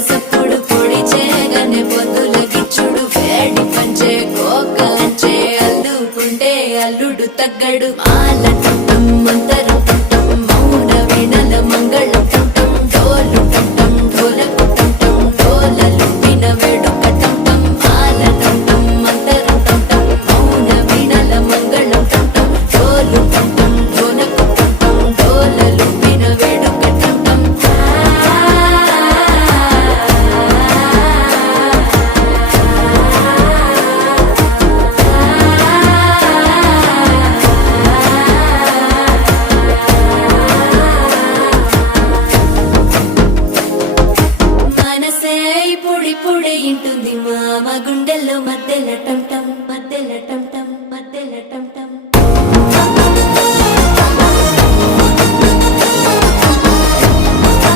సప్పుడు పొడి చేయగానే పొద్దుల గిచ్చుడు వేడి పంచే కోకలంచే అల్లుకుంటే అల్లుడు తగ్గడు మాల టుంటం మంతరం టుంటం మౌన వీణల మంగళం టుంటం డోలు టుంటం ఢోలకు టుంటం డోలలు విన వేడుక టుంటం మాల టుంటం మంతరం టుంటం మౌన వీణల మంగళం టుంటం డోలు టుంటం ఢోలకు టుంటం డోలలు విన వేడుక టుంటం మనసే పొడి పొడి ఇంటుంది మామ గుండెల్లో మధ్యలో